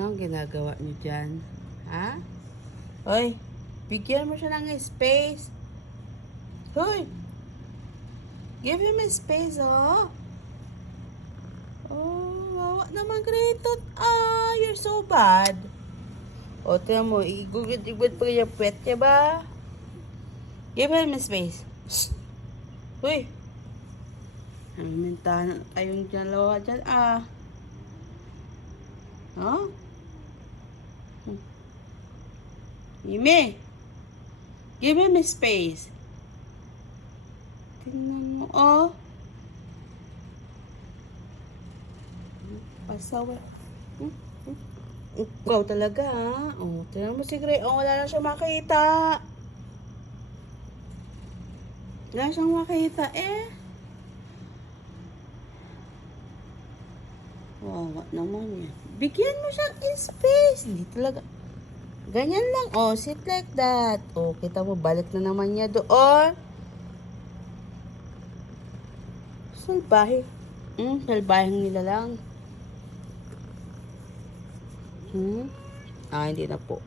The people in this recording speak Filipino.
Ano ang ginagawa niyo dyan? Ha? Hoy, bigyan mo siya ng space. Hoy, give him a space, oh. Oh, wawa naman, Kratot. Ah, you're so bad. O, tingnan mo, igugod-igod pa yung puwet niya ba? Give him a space. Shh. Hoy, mintahan tayong dalawa dyan, ah. Huh? Ime, give him a space. Tingnan mo, oh. Pasawa. Ikaw talaga, ha? Oh, tingnan mo si Gray. Oh, wala na siya makita. Wala siyang makita, eh. Oh, what naman yan? Bigyan mo siyang space. Hindi talaga. Ganyan lang. Oh, sit like that. Oh, kita mo, balik na naman niya doon. Salbahe. Salbaheng nila lang. Ah, hindi na po.